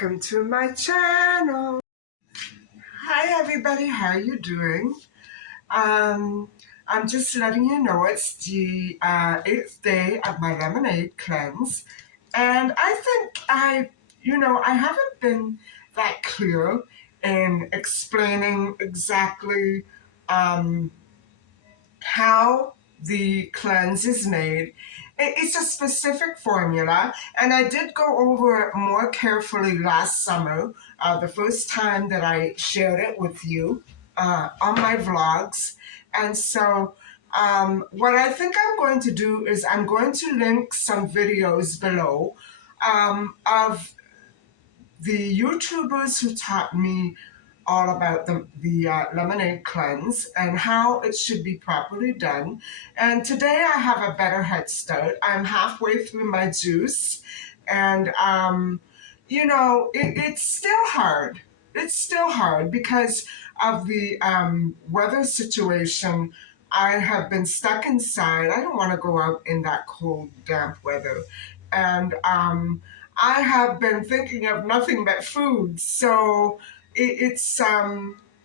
welcome to my channel. Hi everybody, how you doing? I'm just letting you know it's the 8th day of my lemonade cleanse, and I think I haven't been that clear in explaining exactly how the cleanse is made. It's a specific formula, and I did go over it more carefully last summer, the first time that I shared it with you on my vlogs. And so what I think I'm going to do is I'm going to link some videos below of the YouTubers who taught me all about the lemonade cleanse and how it should be properly done. And today I have a better head start. I'm halfway through my juice, and it's still hard. It's still hard because of the weather situation. I have been stuck inside. I don't want to go out in that cold, damp weather. And I have been thinking of nothing but food. So it's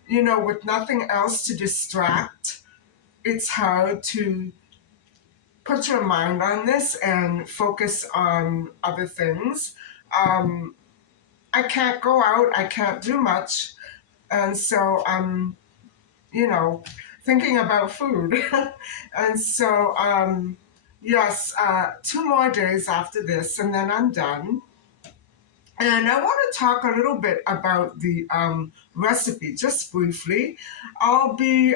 with nothing else to distract, it's hard to put your mind on this and focus on other things. I can't go out, I can't do much, and so I'm, thinking about food. And so, yes, 2 more days after this, and then I'm done. And I want to talk a little bit about the recipe, just briefly. I'll be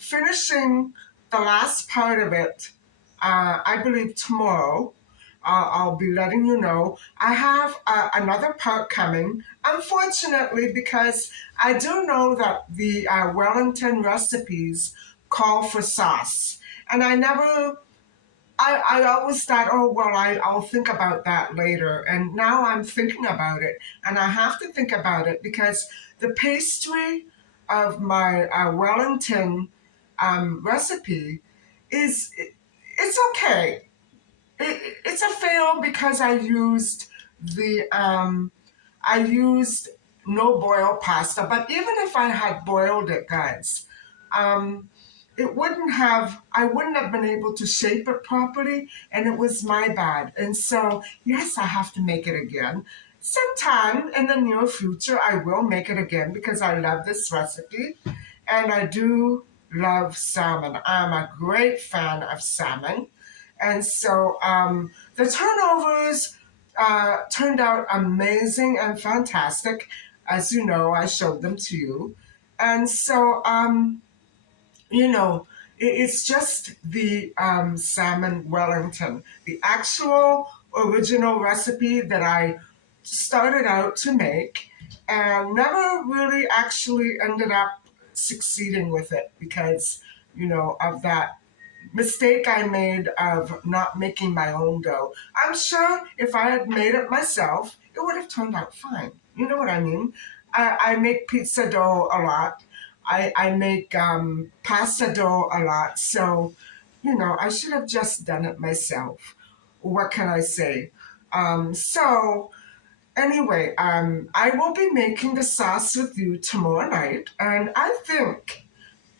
finishing the last part of it, I believe tomorrow. I'll be letting you know. I have another part coming, unfortunately, because I do know that the Wellington recipes call for sauce. And I always thought, oh, well, I'll think about that later. And now I'm thinking about it. And I have to think about it because the pastry of my Wellington recipe it's okay. It's a fail because I used no boil pasta. But even if I had boiled it, guys, I wouldn't have been able to shape it properly, and it was my bad. And so, yes, I have to make it again. Sometime in the near future, I will make it again because I love this recipe, and I do love salmon. I'm a great fan of salmon. And so the turnovers turned out amazing and fantastic. As you know, I showed them to you. And so, it's just the salmon Wellington, the actual original recipe that I started out to make and never really actually ended up succeeding with it because, of that mistake I made of not making my own dough. I'm sure if I had made it myself, it would have turned out fine. You know what I mean? I make pizza dough a lot. I make pasta dough a lot. So, I should have just done it myself. What can I say? So, anyway, I will be making the sauce with you tomorrow night. And I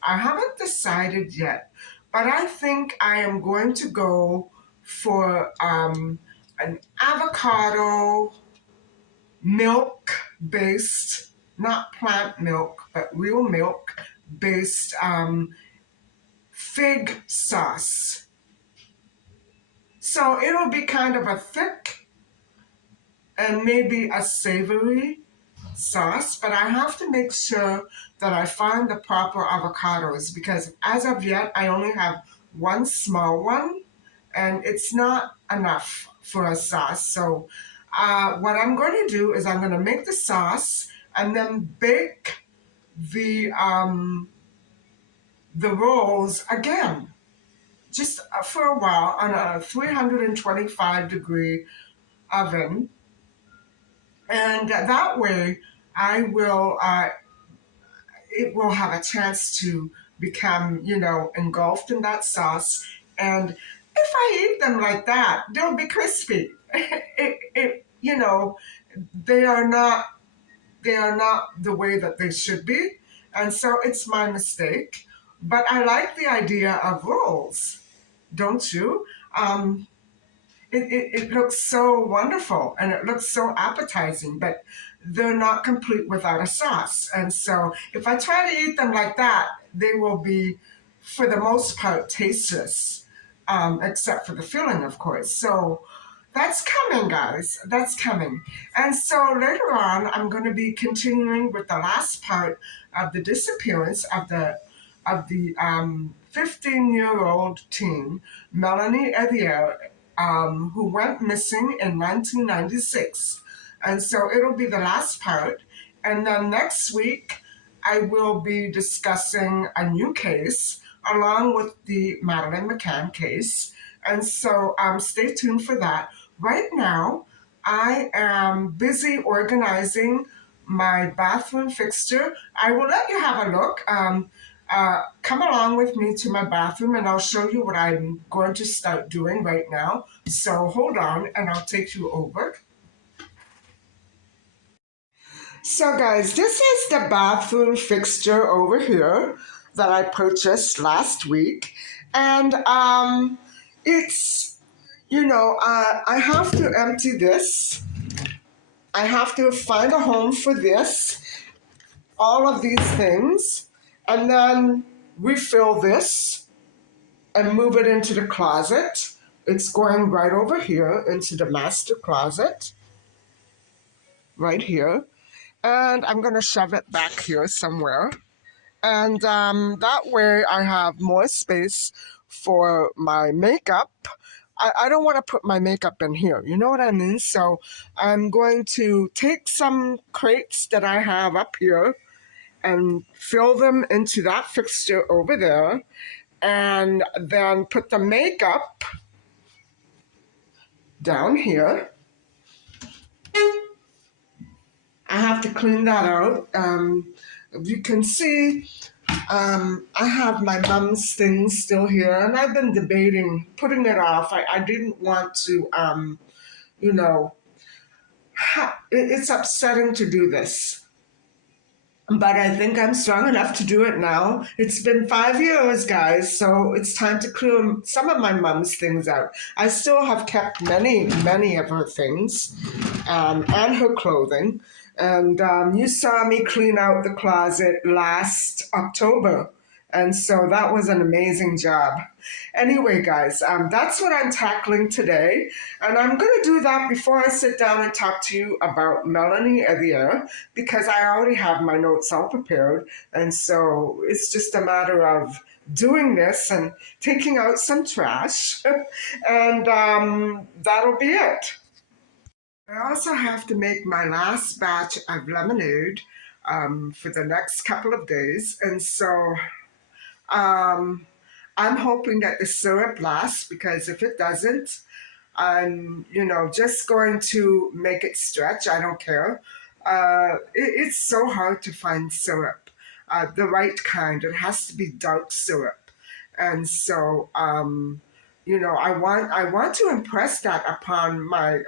haven't decided yet, but I think I am going to go for an avocado milk based, not plant milk, but real milk based fig sauce. So it'll be kind of a thick and maybe a savory sauce, but I have to make sure that I find the proper avocados because as of yet, I only have one small one and it's not enough for a sauce. So what I'm going to do is I'm going to make the sauce and then bake the rolls again, just for a while on a 325-degree oven. And that way, it will have a chance to become, engulfed in that sauce. And if I eat them like that, they'll be crispy. they are not the way that they should be, and so it's my mistake. But I like the idea of rolls, don't you? Um, it looks so wonderful and it looks so appetizing, but they're not complete without a sauce. And so if I try to eat them like that, they will be, for the most part, tasteless, except for the filling, of course. So that's coming, guys. That's coming. And so later on, I'm going to be continuing with the last part of the disappearance of the 15-year-old teen, Melanie, who went missing in 1996. And so it'll be the last part. And then next week, I will be discussing a new case along with the Madeleine McCann case. And so stay tuned for that. Right now, I am busy organizing my bathroom fixture. I will let you have a look. Come along with me to my bathroom and I'll show you what I'm going to start doing right now. So hold on and I'll take you over. So guys, this is the bathroom fixture over here that I purchased last week. And it's, I have to empty this. I have to find a home for this, all of these things, and then refill this and move it into the closet. It's going right over here into the master closet, right here. And I'm going to shove it back here somewhere. And that way I have more space for my makeup. I don't want to put my makeup in here, you know what I mean? So I'm going to take some crates that I have up here and fill them into that fixture over there, and then put the makeup down here. I have to clean that out. You can see I have my mom's things still here, and I've been debating putting it off. I didn't want to, it's upsetting to do this. But I think I'm strong enough to do it now. It's been 5 years, guys, so it's time to clear some of my mom's things out. I still have kept many of her things and her clothing. And you saw me clean out the closet last October. And so that was an amazing job. Anyway, guys, that's what I'm tackling today. And I'm going to do that before I sit down and talk to you about Melanie because I already have my notes all prepared. And so it's just a matter of doing this and taking out some trash. And that'll be it. I also have to make my last batch of lemonade for the next couple of days. And so I'm hoping that the syrup lasts, because if it doesn't, I'm, just going to make it stretch. I don't care. It's so hard to find syrup, the right kind. It has to be dark syrup. And so, I want to impress that upon my,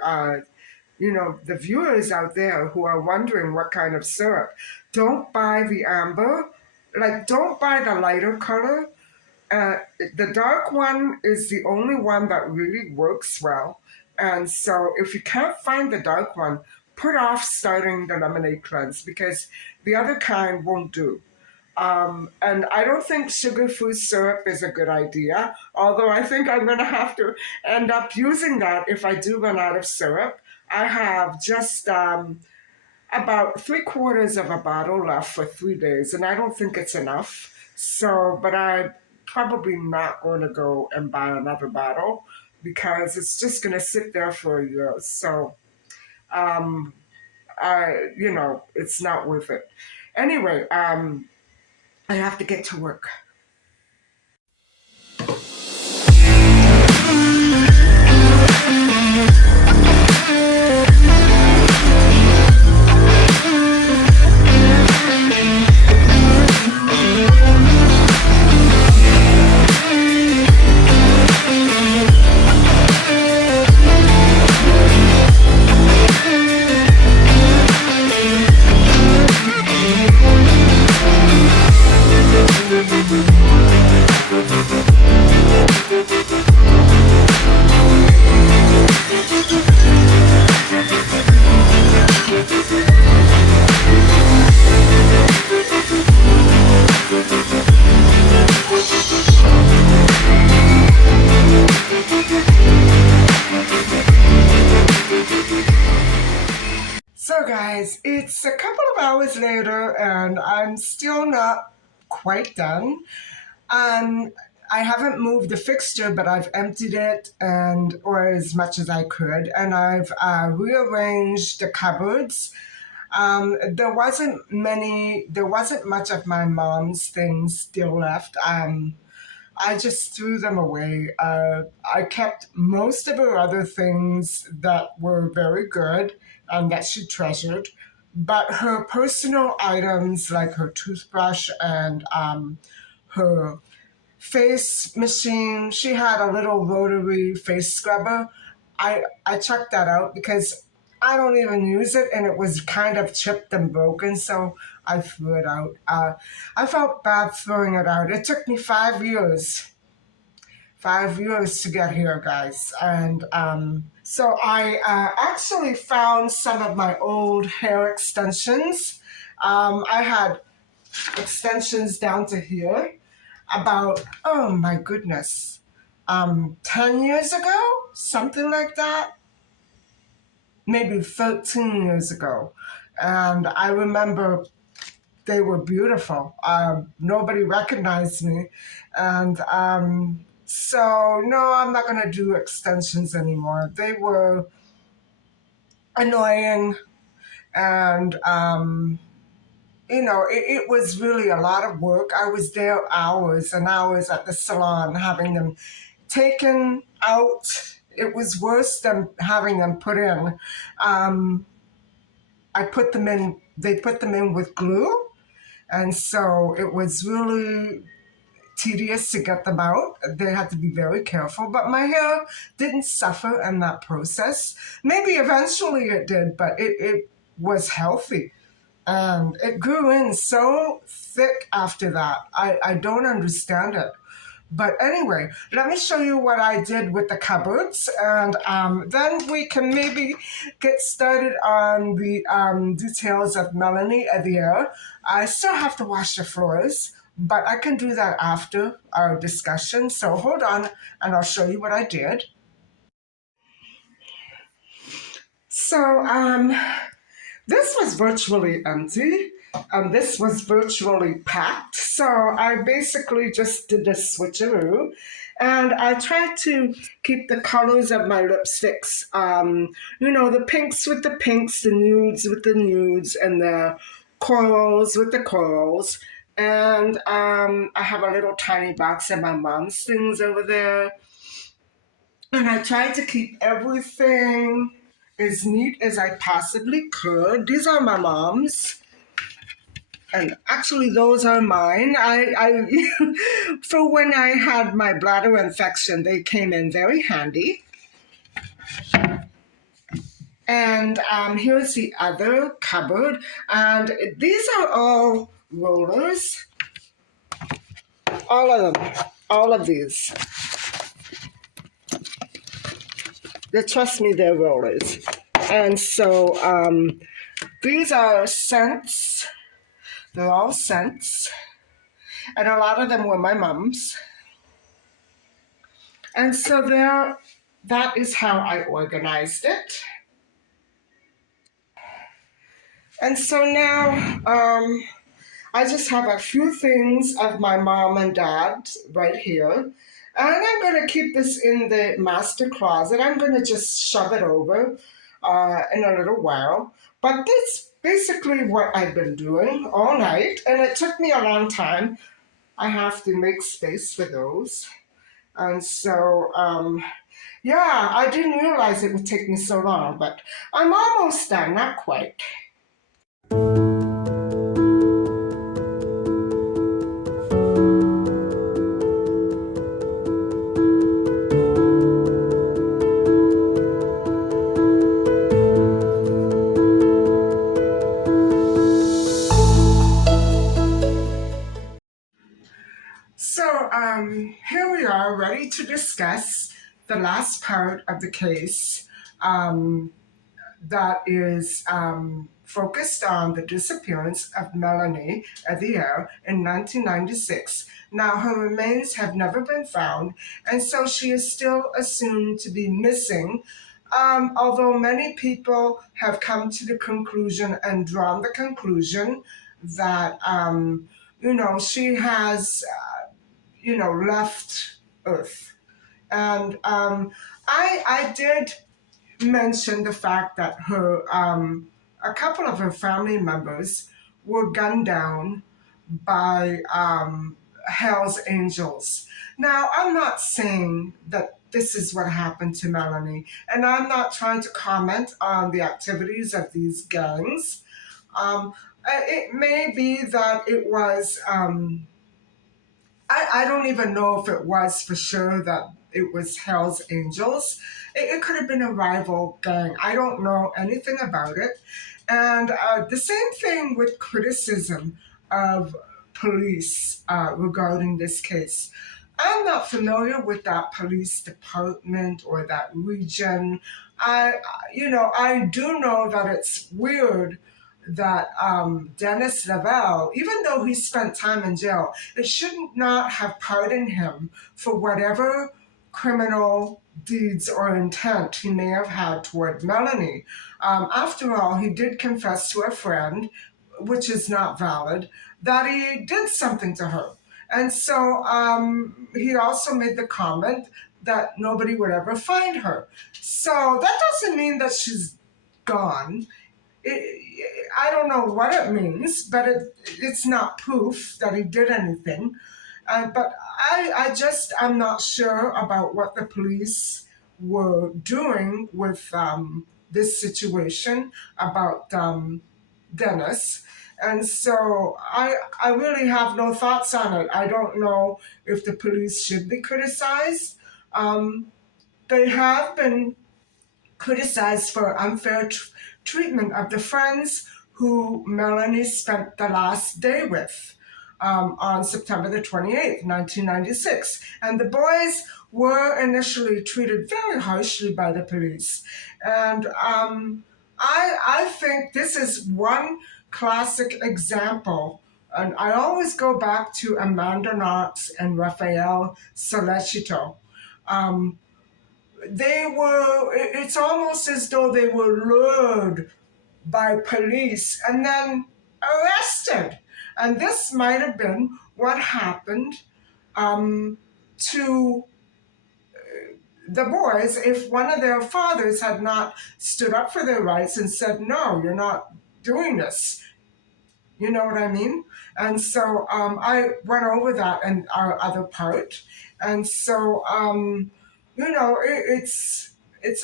the viewers out there who are wondering what kind of syrup. Don't buy the amber. Don't buy the lighter color. The dark one is the only one that really works well. And so if you can't find the dark one, put off starting the lemonade cleanse, because the other kind won't do. And I don't think sugar-free syrup is a good idea, although I think I'm going to have to end up using that if I do run out of syrup. I have just about 3/4 of a bottle left for 3 days, and I don't think it's enough. So, but I'm probably not going to go and buy another bottle because it's just going to sit there for a year. So, it's not worth it. Anyway, I have to get to work. So, guys, it's a couple of hours later, and I'm still not quite done. Um, I haven't moved the fixture, but I've emptied it, and or as much as I could, and I've rearranged the cupboards. There wasn't much of my mom's things still left. I just threw them away. I kept most of her other things that were very good and that she treasured, but her personal items like her toothbrush and her face machine, she had a little rotary face scrubber. I checked that out because I don't even use it and it was kind of chipped and broken, so I threw it out. I felt bad throwing it out. It took me 5 years to get here, guys. And so I actually found some of my old hair extensions. I had extensions down to here about, oh my goodness, 10 years ago, something like that, maybe 13 years ago. And I remember they were beautiful. Nobody recognized me. And so, no, I'm not going to do extensions anymore. They were annoying. And, it was really a lot of work. I was there hours and hours at the salon having them taken out. It was worse than having them put in. I put them in, they put them in with glue. And so it was really tedious to get them out. They had to be very careful, but my hair didn't suffer in that process. Maybe eventually it did, but it was healthy. And it grew in so thick after that. I don't understand it. But anyway, let me show you what I did with the cupboards, and then we can maybe get started on the details of Melanie there. I still have to wash the floors, but I can do that after our discussion. So hold on, and I'll show you what I did. So this was virtually empty. This was virtually packed. So I basically just did the switcheroo. And I tried to keep the colors of my lipsticks, the pinks with the pinks, the nudes with the nudes, and the corals with the corals. And I have a little tiny box of my mom's things over there. And I tried to keep everything as neat as I possibly could. These are my mom's. And actually, those are mine. For when I had my bladder infection, they came in very handy. And here's the other cupboard. And these are all rollers. All of them. All of these. Trust me, they're rollers. And so these are scents. They're all scents. And a lot of them were my mom's. And so that is how I organized it. And so now I just have a few things of my mom and dad right here. And I'm going to keep this in the master closet. I'm going to just shove it over in a little while. But that's basically what I've been doing all night. And it took me a long time. I have to make space for those. And so, I didn't realize it would take me so long, but I'm almost done, not quite. So here we are, ready to to discuss the last part of the case um, that is focused on the disappearance of Melanie Ethier in 1996. Now, her remains have never been found, and so she is still assumed to be missing. Although many people have come to the conclusion and drawn the conclusion that, she has, left Earth. And I did mention the fact that a couple of her family members were gunned down by Hell's Angels. Now, I'm not saying that this is what happened to Melanie, and I'm not trying to comment on the activities of these gangs. Um, it may be that it was. I don't even know if it was for sure that it was Hell's Angels. It could have been a rival gang. I don't know anything about it. And the same thing with criticism of police regarding this case. I'm not familiar with that police department or that region. I do know that it's weird that Dennis Lavelle, even though he spent time in jail, it should not have pardoned him for whatever criminal deeds or intent he may have had toward Melanie. After all, he did confess to a friend, which is not valid, that he did something to her. And so he also made the comment that nobody would ever find her. So that doesn't mean that she's gone. I don't know what it means, but it's not proof that he did anything. But I'm not sure about what the police were doing with this situation about Dennis. And so I really have no thoughts on it. I don't know if the police should be criticized. Um, they have been criticized for unfair treatment of the friends who Melanie spent the last day with on September the 28th, 1996. And the boys were initially treated very harshly by the police. And I think this is one classic example. And I always go back to Amanda Knox and Raphael Solecito. Um, it's almost as though they were lured by police and then arrested. And this might have been what happened to the boys if one of their fathers had not stood up for their rights and said, no, you're not doing this. You know what I mean? And so I went over that in our other part. And so, it's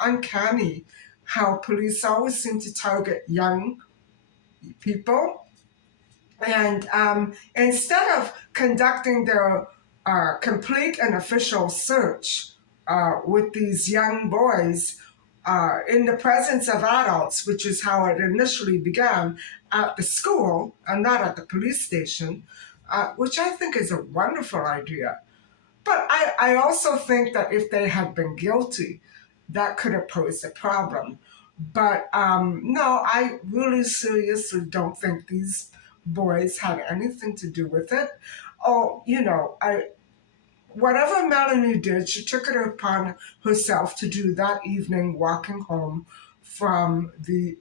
uncanny how police always seem to target young people. And instead of conducting their complete and official search with these young boys in the presence of adults, which is how it initially began at the school and not at the police station, which I think is a wonderful idea. But I also think that if they had been guilty, that could have posed a problem. But no, I really seriously don't think these boys had anything to do with it. Oh, whatever Melanie did, she took it upon herself to do that evening walking home from the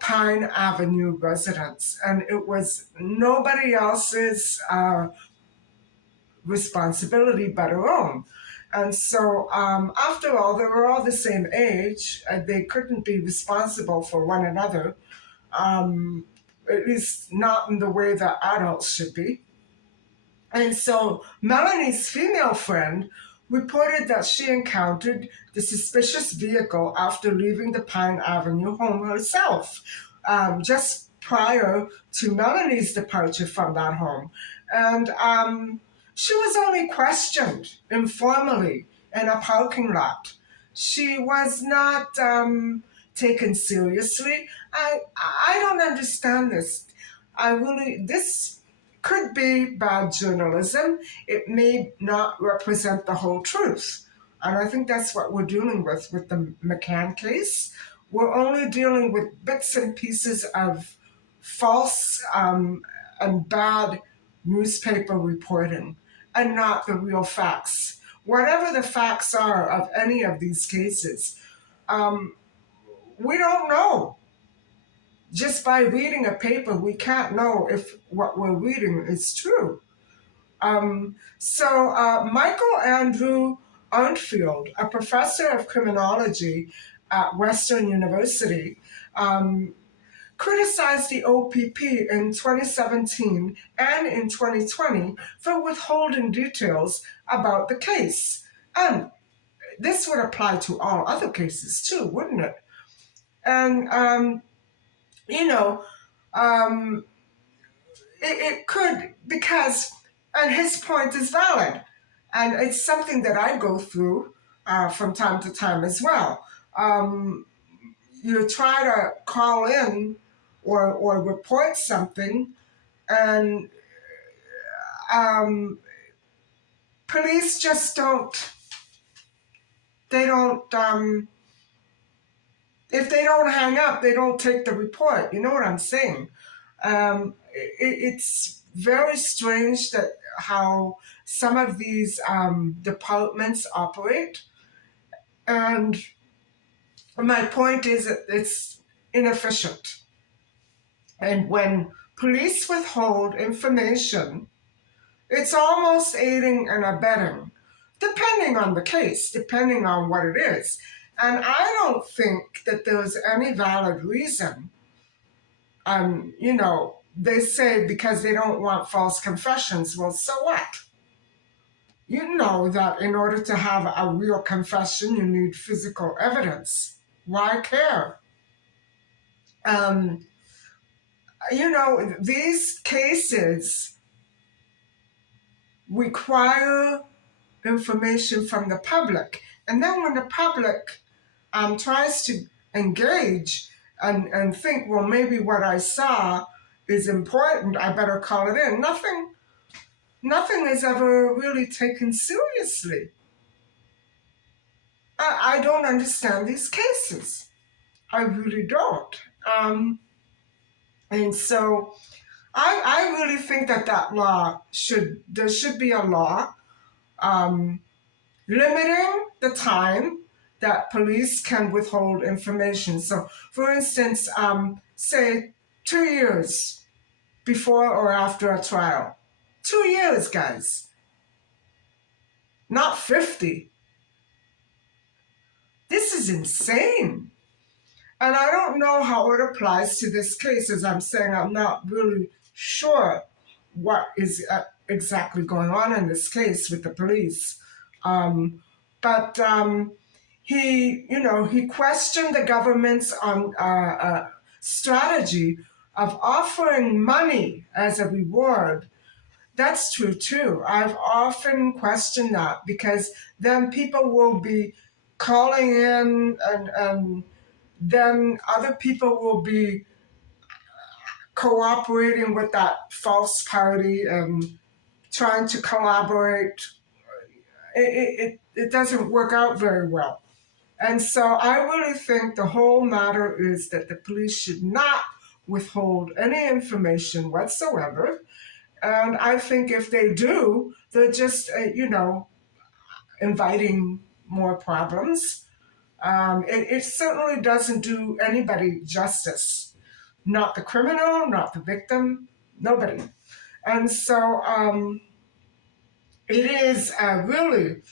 Pine Avenue residence. And it was nobody else's responsibility but her own. And so, after all, they were all the same age. They couldn't be responsible for one another, at least not in the way that adults should be. And so Melanie's female friend reported that she encountered the suspicious vehicle after leaving the Pine Avenue home herself, just prior to Melanie's departure from that home. And she was only questioned informally in a parking lot. She was not taken seriously. I don't understand this. This could be bad journalism. It may not represent the whole truth. And I think that's what we're dealing with the McCann case. We're only dealing with bits and pieces of false and bad newspaper reporting and not the real facts. Whatever the facts are of any of these cases, um, we don't know. Just by reading a paper, we can't know if what we're reading is true. Michael Andrew Arnfield, a professor of criminology at Western University, um, criticized the OPP in 2017 and in 2020 for withholding details about the case. And this would apply to all other cases too, wouldn't it? And, you know, um, it could, because, and his point is valid. And it's something that I go through from time to time as well. Um, you try to call in or report something, and um, police just they don't, if they don't hang up, they don't take the report. You know what I'm saying? It's very strange that how some of these departments operate. And my point is that it's inefficient. And when police withhold information, it's almost aiding and abetting, depending on the case, depending on what it is. And I don't think that there's any valid reason. They say because they don't want false confessions. Well, so what? You know that in order to have a real confession, you need physical evidence. Why care? Um, these cases require information from the public. And then when the public tries to engage and think, well, maybe what I saw is important, I better call it in. Nothing is ever really taken seriously. I don't understand these cases. I really don't. And so I really think there should be a law um, limiting the time that police can withhold information. So, for instance, say 2 years before or after a trial. 2 years, guys, not 50. This is insane. And I don't know how it applies to this case. As I'm saying, I'm not really sure what is exactly going on in this case with the police. But he questioned the government's strategy of offering money as a reward. That's true too. I've often questioned that because then people will be calling in, and then other people will be cooperating with that false party and trying to collaborate. It doesn't work out very well. And so I really think the whole matter is that the police should not withhold any information whatsoever. And I think if they do, they're just, inviting more problems. It certainly doesn't do anybody justice. Not the criminal, not the victim, nobody. And so it is really,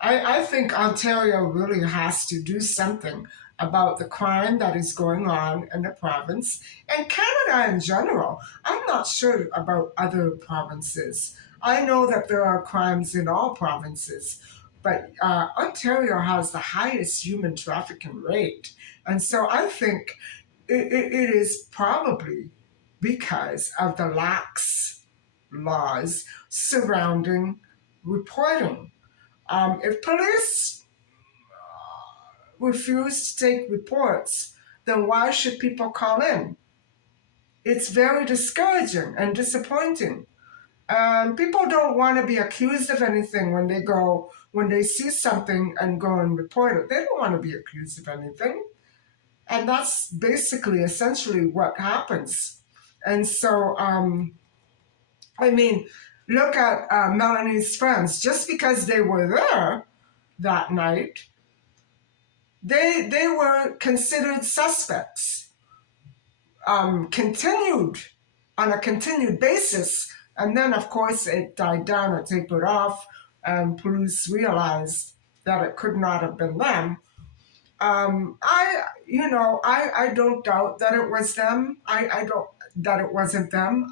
I think Ontario really has to do something about the crime that is going on in the province and Canada in general. I'm not sure about other provinces. I know that there are crimes in all provinces, but Ontario has the highest human trafficking rate. And so I think it is probably because of the lax laws surrounding reporting. If police refuse to take reports, then why should people call in? It's very discouraging and disappointing. People don't want to be accused of anything when they see something and go and report it. They don't want to be accused of anything. And that's basically, essentially what happens. And so, I mean, look at Melanie's friends. Just because they were there that night, they were considered suspects, continued on a continued basis. And then, of course, it died down or tapered off, and police realized that it could not have been them. I don't doubt that it was them. I don't that it wasn't them.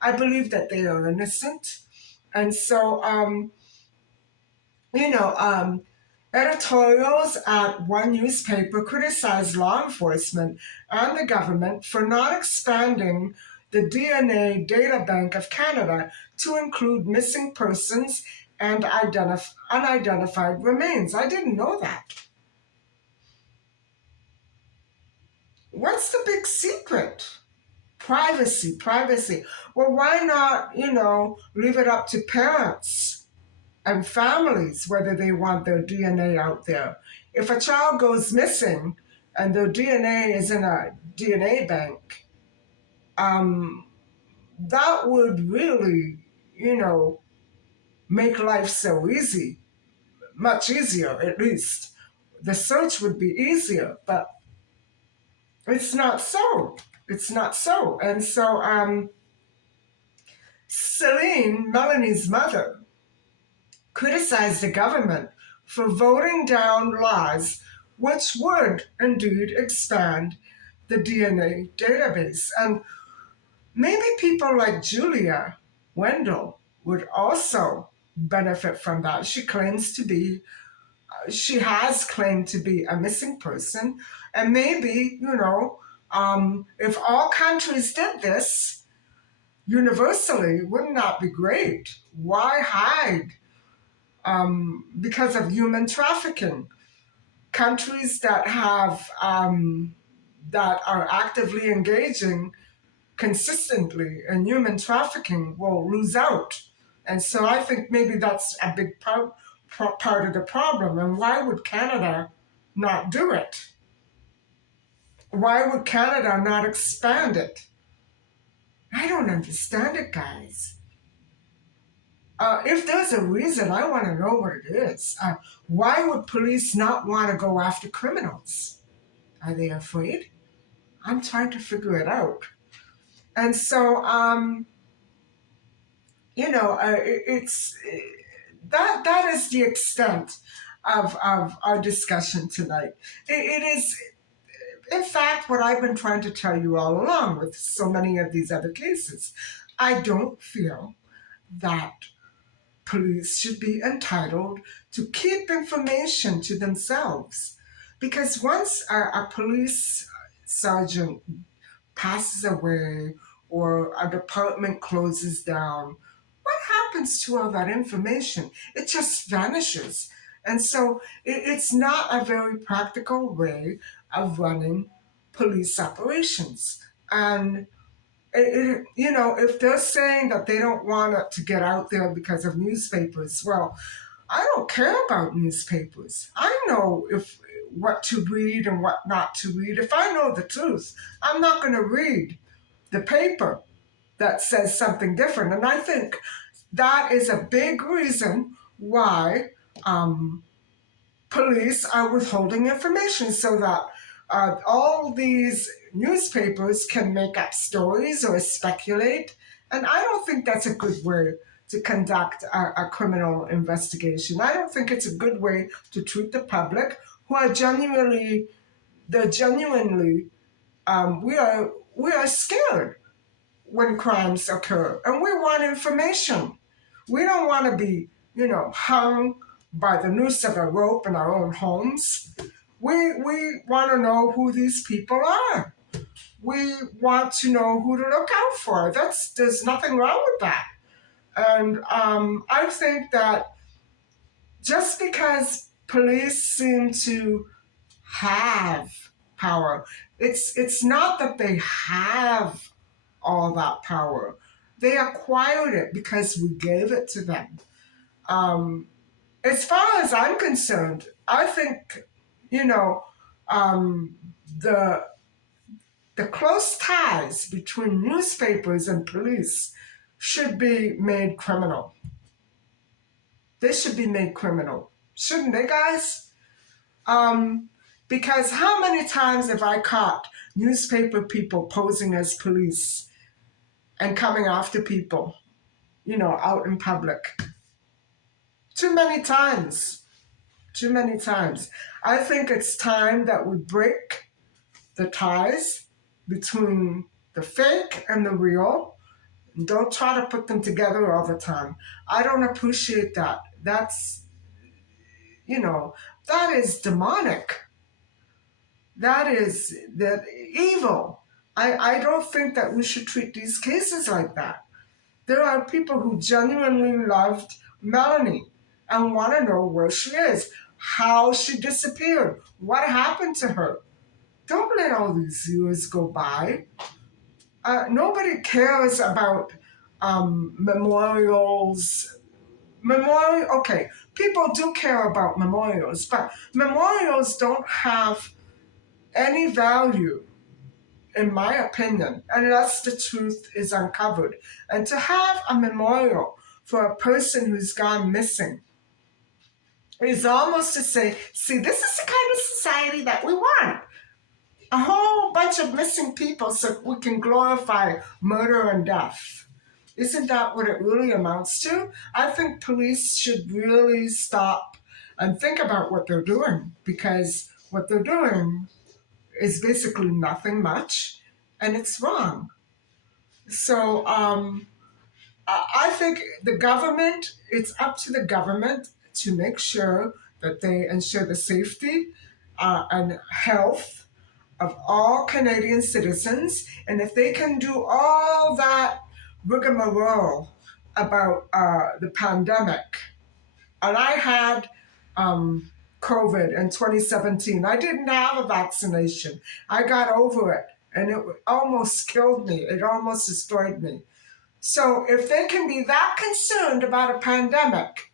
I believe that they are innocent, and so you know, editorials at one newspaper criticized law enforcement and the government for not expanding the DNA data bank of Canada to include missing persons and unidentified remains. I didn't know that. What's the big secret? Privacy, privacy. Well, why not, leave it up to parents and families whether they want their DNA out there? If a child goes missing and their DNA is in a DNA bank, um, that would really, you know, make life so easy, much easier at least. The search would be easier, but it's not so. It's not so. And so, Celine, Melanie's mother, criticized the government for voting down laws which would indeed expand the DNA database. And maybe people like Julia Wendell would also benefit from that. She has claimed to be a missing person. And maybe, if all countries did this universally, wouldn't that be great? Why hide because of human trafficking? Countries that are actively engaging consistently in human trafficking will lose out. And so I think maybe that's a big part of the problem. And why would Canada not do it? Why would Canada not expand it? I don't understand it, guys. If there's a reason, I want to know what it is. Why would police not want to go after criminals? Are they afraid? I'm trying to figure it out. And so, it's that is the extent of our discussion tonight. It is, in fact, what I've been trying to tell you all along with so many of these other cases. I don't feel that police should be entitled to keep information to themselves. Because once a police sergeant passes away or a department closes down, what happens to all that information? It just vanishes. And so it's not a very practical way of running police operations. And if they're saying that they don't want it to get out there because of newspapers, well, I don't care about newspapers. I know if what to read and what not to read. If I know the truth, I'm not going to read the paper that says something different. And I think that is a big reason why police are withholding information so that all these newspapers can make up stories or speculate. And I don't think that's a good way to conduct a criminal investigation. I don't think it's a good way to treat the public who are genuinely, we are scared when crimes occur and we want information. We don't want to be, hung by the noose of a rope in our own homes. We want to know who these people are. We want to know who to look out for. There's nothing wrong with that. And I think that just because police seem to have power, it's not that they have all that power. They acquired it because we gave it to them. Um, as far as I'm concerned, I think, you know, um, the the close ties between newspapers and police should be made criminal. They should be made criminal, shouldn't they, guys? Um, because how many times have I caught newspaper people posing as police and coming after people, out in public? Too many times. Too many times. I think it's time that we break the ties between the fake and the real. Don't try to put them together all the time. I don't appreciate that. You know, that is demonic. That is that evil. I don't think that we should treat these cases like that. There are people who genuinely loved Melanie and want to know where she is, how she disappeared, what happened to her. Don't let all these years go by. Nobody cares about memorials. Okay, people do care about memorials, but memorials don't have any value, in my opinion, unless the truth is uncovered. And to have a memorial for a person who's gone missing is almost to say, see, this is the kind of society that we want. A whole bunch of missing people so we can glorify murder and death. Isn't that what it really amounts to? I think police should really stop and think about what they're doing, because what they're doing is basically nothing much and it's wrong. So I think it's up to the government to make sure that they ensure the safety and health of all Canadian citizens. And if they can do all that rigmarole about the pandemic, and I had COVID in 2017. I didn't have a vaccination. I got over it and it almost killed me. It almost destroyed me. So if they can be that concerned about a pandemic,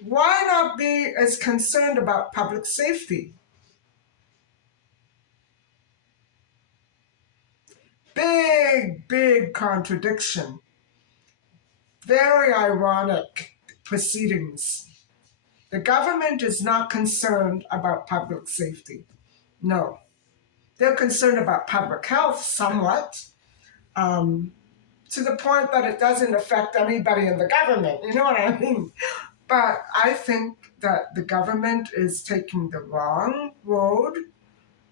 why not be as concerned about public safety? Big contradiction. Very ironic proceedings. The government is not concerned about public safety. No. They're concerned about public health somewhat, to the point that it doesn't affect anybody in the government. You know what I mean? But I think that the government is taking the wrong road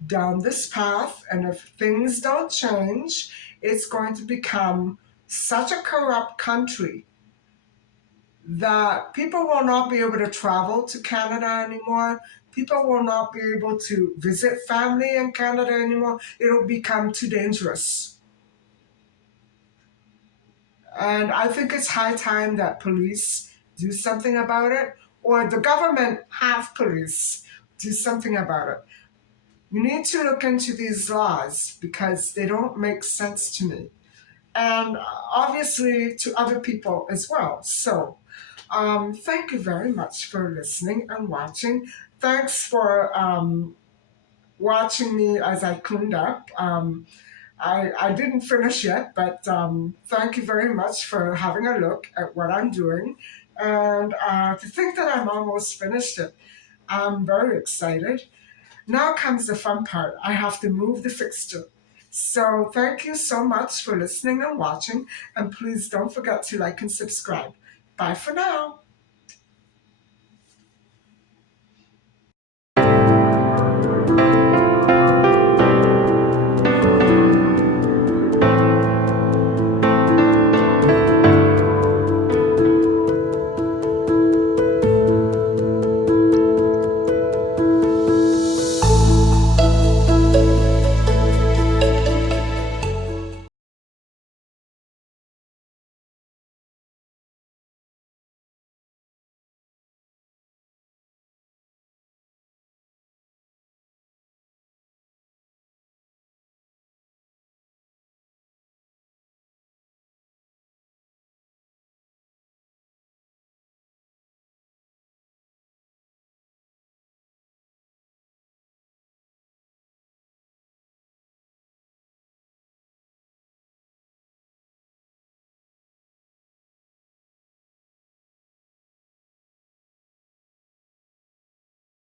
down this path, and if things don't change, it's going to become such a corrupt country that people will not be able to travel to Canada anymore. People will not be able to visit family in Canada anymore. It'll become too dangerous. And I think it's high time that police do something about it, or the government have police do something about it. You need to look into these laws because they don't make sense to me. And obviously to other people as well. So thank you very much for listening and watching. Thanks for watching me as I cleaned up. I didn't finish yet, but thank you very much for having a look at what I'm doing. And to think that I'm almost finished it, I'm very excited. Now comes the fun part. I have to move the fixture. So thank you so much for listening and watching. And please don't forget to like and subscribe. Bye for now.